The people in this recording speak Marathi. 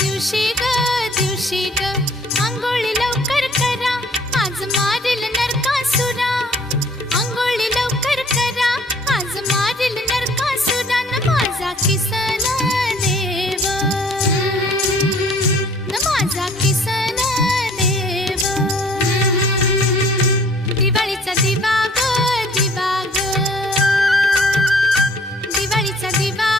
दिवशी ग अंघोळी लवकर करा, आज मारील नरकासुरा. अंघोळी लवकर करा, आज मारील नरकासुरा. न माझा किसन